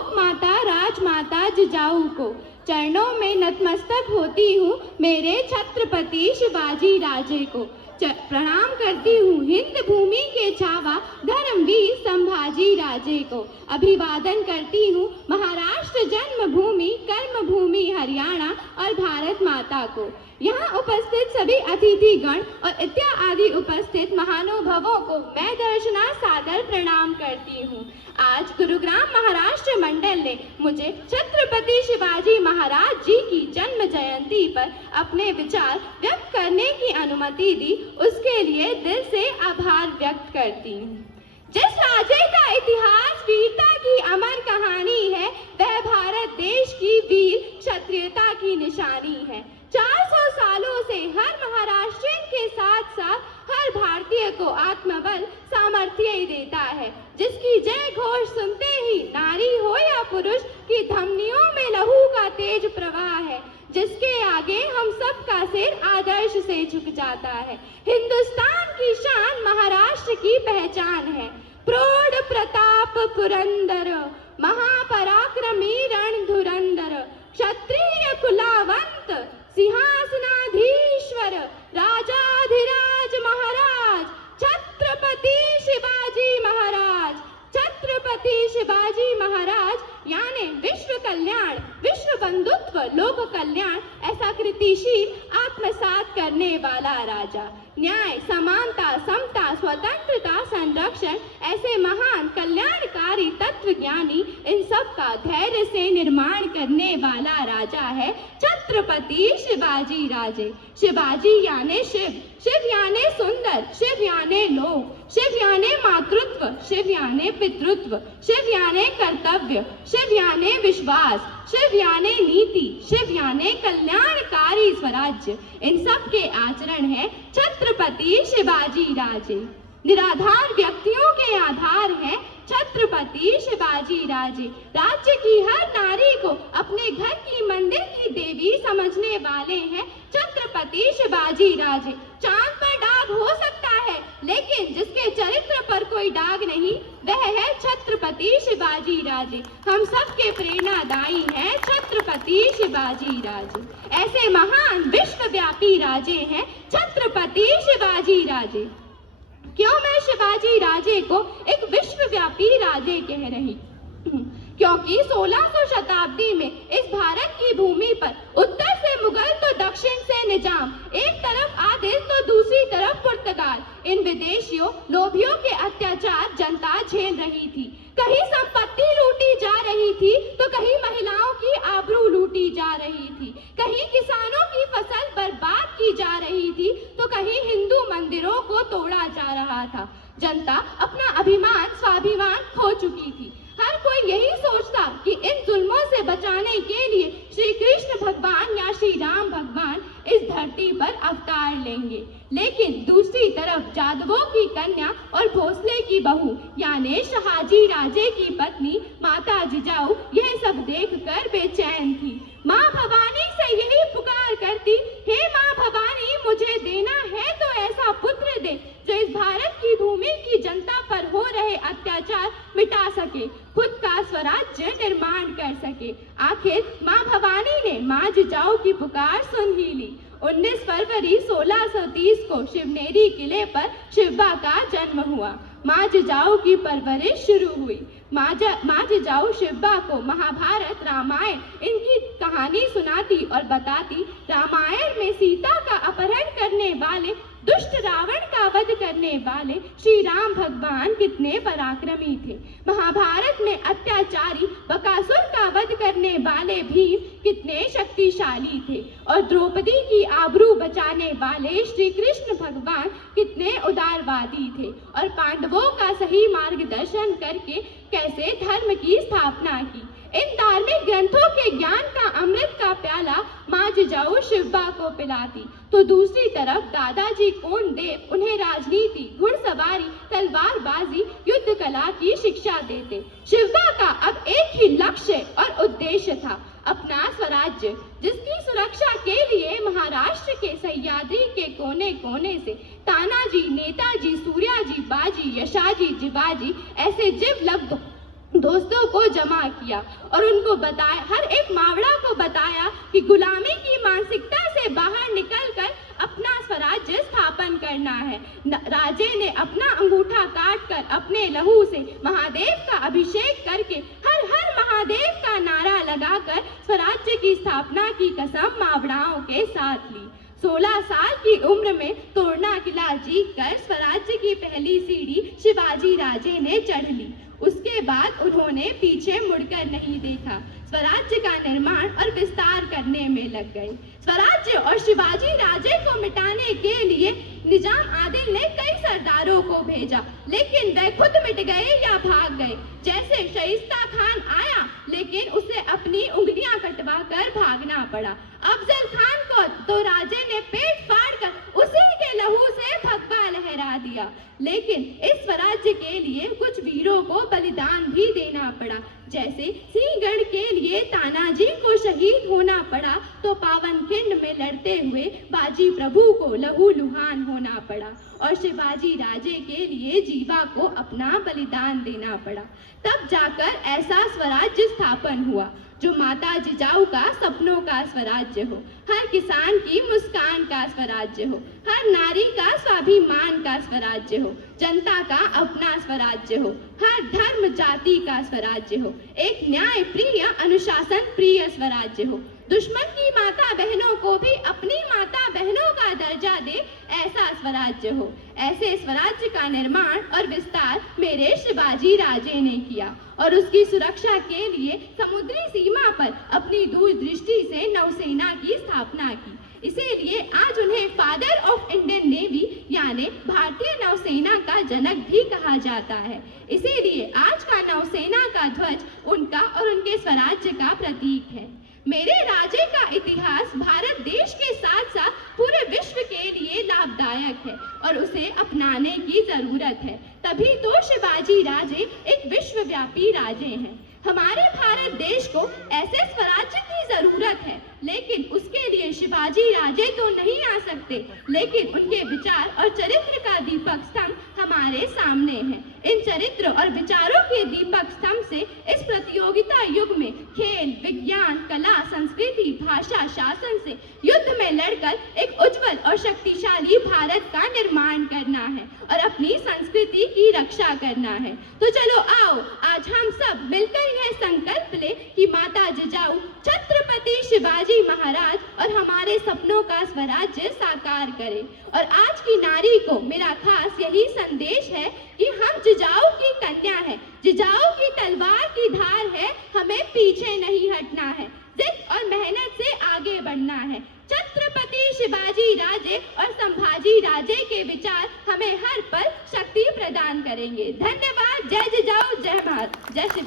लोक माता राजमाता जिजाऊ को चरणों में नतमस्तक होती हूँ मेरे छत्रपति शिवाजी राजे को। प्रणाम करती हूँ हिंद भूमि के छावा धर्मवीर संभाजी राजे को। अभिवादन करती हूँ महाराष्ट्र जन्मभूमि कर्मभूमि हरियाणा और भारत माता को। यहाँ उपस्थित सभी अतिथिगण और इत्यादि उपस्थित महानुभावों को मैं दर्शना सादर प्रणाम करती हूँ। आज गुरुग्राम महाराष्ट्र मंडल ने मुझे छत्रपति शिवाजी महाराज जी की जन्म जयंती पर अपने विचार व्यक्त करने की अनुमति दी, उसके लिए दिल से आभार व्यक्त करती हूँ। जिस राजे का इतिहास वीरता की अमर कहानी है, वह भारत देश की वीर क्षत्रियता की निशानी है। 400 सालों से हर महाराष्ट्रियन के साथ साथ हर भारतीय को आत्मबल सामर्थ्य देता है, जिसकी जय घोष सुनते ही नारी हो या पुरुष की धमनियों में लहू का तेज प्रवाह है, जिसके आगे हम सब का सिर आदर्श से झुक जाता है। हिंदुस्तान की शान महाराष्ट्र की पहचान है। प्रौढ़ प्रताप पुरंदर महापराक्रमी रणधुरंदर क्षत्रिय कुलावंत सिंहासनाधीश्वर राजाधिराज महाराज छत्रपति शिवाजी महाराज। छत्रपति शिवाजी महाराज यानी विश्व कल्याण, विश्व बंधुत्व, लोक कल्याण ऐसा कृतिशील आत्मसात करने वाला राजा। न्याय, समानता, समता, स्वतंत्रता, संरक्षण ऐसे महान कल्याणकारी तत्वज्ञानी, इन सब का धैर्य से निर्माण करने वाला राजा है छत्रपति शिवाजी राजे। शिवाजी यानी शिव, शिव यानी सुंदर, शिव यानी लोक, शिव यानी मातृत्व, शिव यानी पितृत्व, शिव यानी कर्तव्य, शिव यानी विश्वास, शिव यानी नीति, शिव यानी कल्याणकारी स्वराज्य। इन सब के आचरण है छत्रपति शिवाजी राजे। निराधार व्यक्तियों के आधार है छत्रपति शिवाजी राजे। राज्य की हर नारी को अपने घर की मंदिर की देवी समझने वाले हैं छत्रपति शिवाजी राजे। चांद पर दाग हो सकता है, लेकिन जिसके चरित्र पर कोई दाग नहीं, वह है छत्रपति शिवाजी राजे। हम सब के प्रेरणादायी हैं छत्रपति शिवाजी राजे। ऐसे महान विश्वव्यापी राजे हैं छत्रपति शिवाजी राजे। क्यों मैं शिवाजी राजे को एक विश्वव्यापी राजे कह रही हूँ? क्योंकि 1600 शताब्दी में इस भारत की भूमि पर उत्तर से मुगल तो दक्षिण से निजाम, एक तरफ आदिल तो दूसरी तरफ पुर्तगाल, इन विदेशियों लोभियों के अत्याचार जनता झेल रही थी। कहीं संपत्ति लूटी जा रही थी तो कहीं महिलाओं की आबरू लूटी जा रही थी, कहीं किसानों की फसल बर्बाद की जा रही थी तो कहीं हिंदू मंदिरों को तोड़ा जा रहा था। जनता अपना अभिमान स्वाभिमान खो चुकी थी। हर कोई यही सोचता कि इन जुल्मों से बचाने के लिए श्री कृष्ण भगवान या श्री राम भगवान इस धरती पर अवतार लेंगे। लेकिन दूसरी तरफ जादवों की कन्या और भोसले की बहू यानी शहाजी राजे की पत्नी माता जिजाऊ यह सब देखकर बेचैन थी। माँ भवानी से यही पुकार करती, हे माँ भवानी, मुझे देना है तो ऐसा पुत्र दे जो इस भारत की भूमि की जनता पर हो रहे अत्याचार मिटा सके, खुद का स्वराज्य निर्माण कर सके। आखिर माँ भवानी ने माँ जिजाऊ की पुकार सुन ही ली। 19 फरवरी 1630 को शिवनेरी किले पर शिवबा का जन्म हुआ। माँ जिजाऊ की परवरिश शुरू हुई। माँ जिजाऊ शिवबा को महाभारत रामायण इनकी कहानी सुनाती और बताती। रामायण में सीता का अपहरण करने वाले, दुष्ट रावण का वध करने वाले श्री राम भगवान कितने पराक्रमी थे। महाभारत में अत्याचारी बकासुर का वध करने वाले भीम कितने शक्तिशाली थे और द्रौपदी की आबरू बचाने वाले श्री कृष्ण भगवान कितने उदारवादी थे और पांडवों का सही मार्गदर्शन करके कैसे धर्म की स्थापना की। इन धार्मिक ग्रंथों के ज्ञान का अमृत का प्याला माँ जिजाऊ शिवबा को पिलाती, तो दूसरी तरफ दादाजी कोंडदेव उन्हें राजनीति, घुड़सवारी, तलवारबाजी, युद्ध कला की शिक्षा देते। शिवबा का अब एक ही लक्ष्य और उद्देश्य था, अपना स्वराज्य, जिसकी सुरक्षा के लिए महाराष्ट्र के सह्याद्री के कोने कोने से तानाजी, नेताजी, सूर्याजी, बाजी, यशाजी, जिवाजी ऐसे जीवलब्ध दोस्तों को जमा किया और उनको बताया, हर एक मावड़ा को बताया कि गुलामी की मानसिकता से बाहर निकलकर अपना स्वराज्य स्थापन करना है। राजे ने अपना अंगूठा काटकर अपने लहू से महादेव का अभिषेक करके हर हर महादेव का नारा लगाकर स्वराज्य की स्थापना की कसम मावड़ाओं के साथ ली। 16 साल की उम्र में तोरना किला जीतकर स्वराज्य की पहली सीढ़ी शिवाजी राजे ने चढ़ ली। उसके बाद उन्होंने पीछे मुड़कर नहीं देखा, स्वराज्य का निर्माण और विस्तार करने में लग गए। स्वराज्य और शिवाजी राजे को मिटाने के लिए निजाम आदिल ने कई सरदारों को भेजा, लेकिन वे खुद मिट गए या भाग गए। जैसे शाइस्ता खान आया, लेकिन उसे अपनी उंगलियां कटवा कर भागना पड़ा। अफजल खान को तो राजे ने पेट फाड़कर उसी के लहू से भगवा लहरा दिया। लेकिन इस स्वराज्य के लिए कुछ वीरों को बलिदान भी देना पड़ा। जैसे सिंहगढ़ के लिए तानाजी को शहीद होना पड़ा, तो पावनखिंड में लड़ते हुए बाजी प्रभु को लहूलुहान होना पड़ा और शिवाजी राजे के लिए जीवा को अपना बलिदान देना पड़ा। तब जाकर ऐसा स्वराज्य स्थापन हुआ जो माता जिजाऊ का सपनों का स्वराज्य हो, हर किसान की मुस्कान का स्वराज्य हो, हर नारी का स्वाभिमान का स्वराज्य हो, जनता का अपना स्वराज्य हो, हर धर्म जाति का स्वराज्य हो, एक न्याय प्रिय अनुशासन प्रिय स्वराज्य हो, दुश्मन की माता बहनों को भी अपनी माता बहनों का दर्जा दे, ऐसा स्वराज्य हो। ऐसे स्वराज्य का निर्माण और विस्तार मेरे शिवाजी राजे ने किया और उसकी सुरक्षा के लिए समुद्री सीमा पर अपनी दूरदृष्टि से नौसेना की स्थापना की। इसीलिए आज उन्हें फादर ऑफ इंडियन नेवी यानी भारतीय नौसेना का जनक भी कहा जाता है। इसीलिए आज का नौसेना का ध्वज उनका और उनके स्वराज्य का प्रतीक है। मेरे राजे का इतिहास भारत देश के साथ साथ पूरे विश्व के लिए लाभदायक है और उसे अपनाने की जरूरत है। तभी तो शिवाजी राजे एक विश्वव्यापी राजे हैं। हमारे भारत देश को ऐसे स्वराज्य की जरूरत है, लेकिन उसके लिए शिवाजी राजे तो नहीं आ सकते, लेकिन उनके विचार और चरित्र का दीपक स्तंभ हमारे सामने है। इन चरित्र और विचारों के दीपक स्तंभ से इस प्रतियोगिता युग में खेल, विज्ञान, कला, संस्कृति, भाषा, शासन से युद्ध में लड़कर एक उज्जवल और शक्तिशाली भारत का निर्माण करना है और अपनी संस्कृति की रक्षा करना है। तो चलो आओ, आज हम सब मिलकर यह संकल्प ले कि माता जिजाऊ, छत्रपति शिवाजी महाराज और हमारे सपनों का स्वराज्य साकार करें। और आज की नारी को मेरा खास यही संदेश है कि हम जिजाऊ की कन्या है, जिजाऊ की तलवार की धार है, हमें पीछे नहीं हटना है, जिद और मेहनत से आगे बढ़ना है। छत्रपति शिवाजी राजे और संभाजी राजे के विचार हमें हर पल शक्ति प्रदान करेंगे। धन्यवाद। जय जिजाऊ, जय भारत, जय शिव।